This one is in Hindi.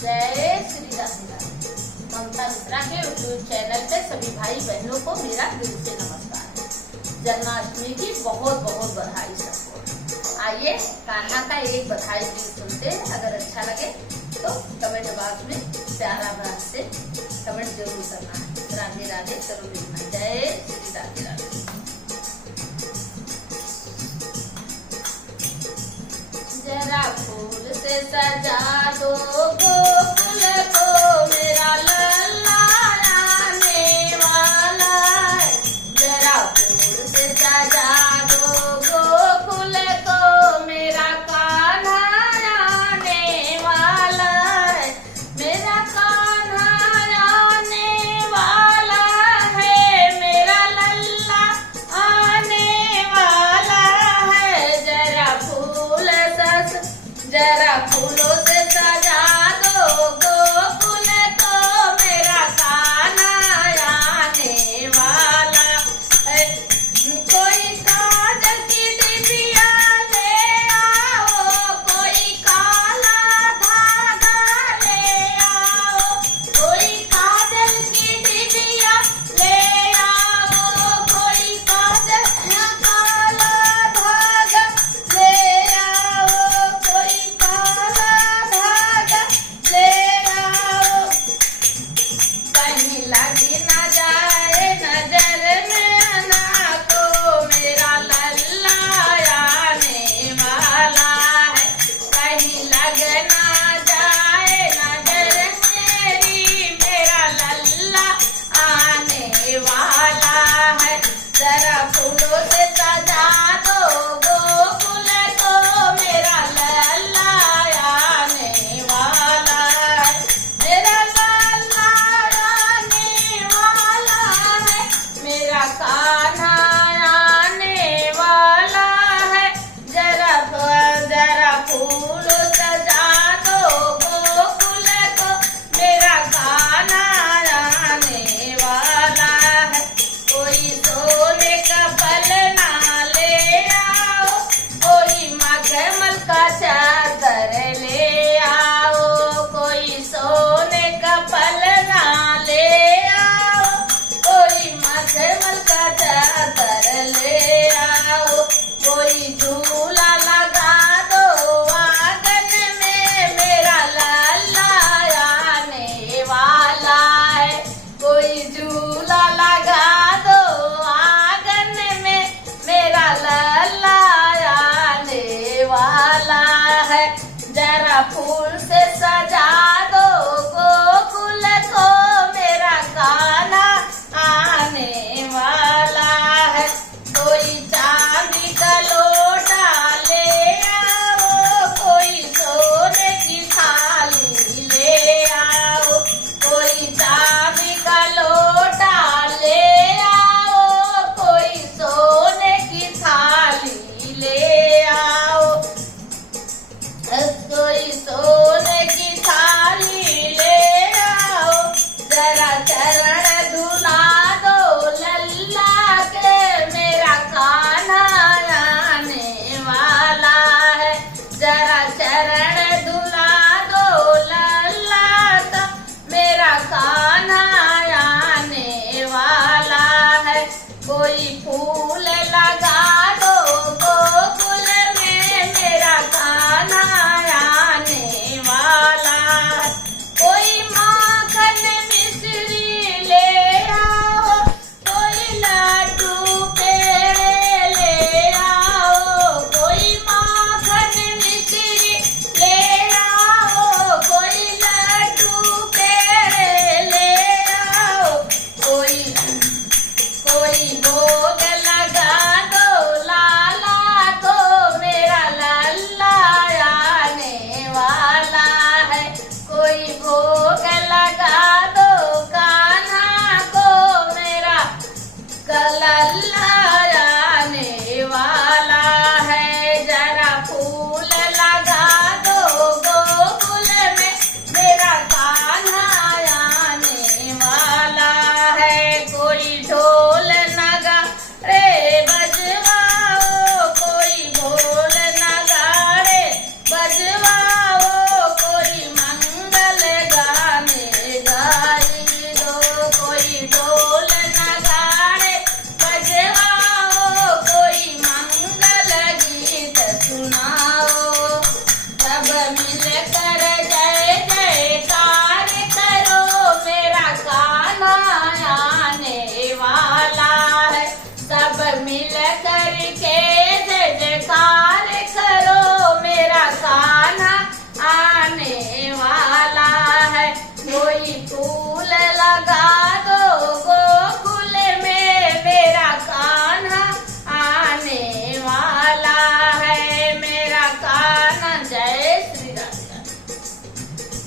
जय श्री राधे। ममता मिश्रा के यूट्यूब चैनल पे सभी भाई बहनों को मेरा दिल से नमस्कार। जन्माष्टमी की बहुत बहुत बधाई सबको। आइए कान्हा का एक बधाई गीत सुनते हैं। अगर अच्छा लगे तो कमेंट बॉक्स में प्यारा भरा से कमेंट जरूर करना है। राधे राधे जरूर लिखना। जय श्री राधे राधे। जरा फूल से सजा दो